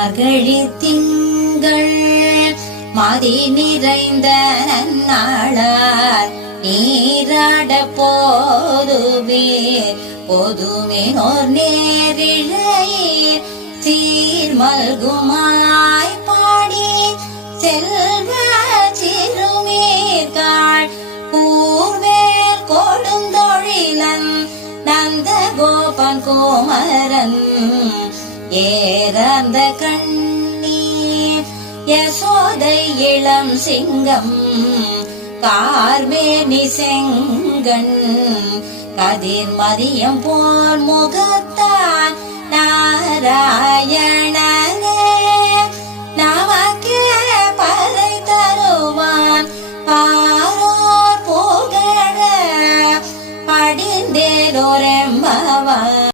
மார்கழி திங்கள் மதி நிறைந்த நன்னாளார் நீராட பொதுமேனோர் நேரிழையீர் சீர்மல்குமாய் பாடி செல்வ சிறுமீர்காள் பூர்வேல் கொடுந்தொழிலன் நந்த கோபன் கோமரன் ஏறந்த கண்ணீர் யசோதை இளம் சிங்கம் கார்மேனி செங்கண் கதிர் மதியம் போல் முகத்தான் நாராயணனே நமக்கே பறை தருவான் பாரோர் புகழ படிந்தேரொரெம்பவான்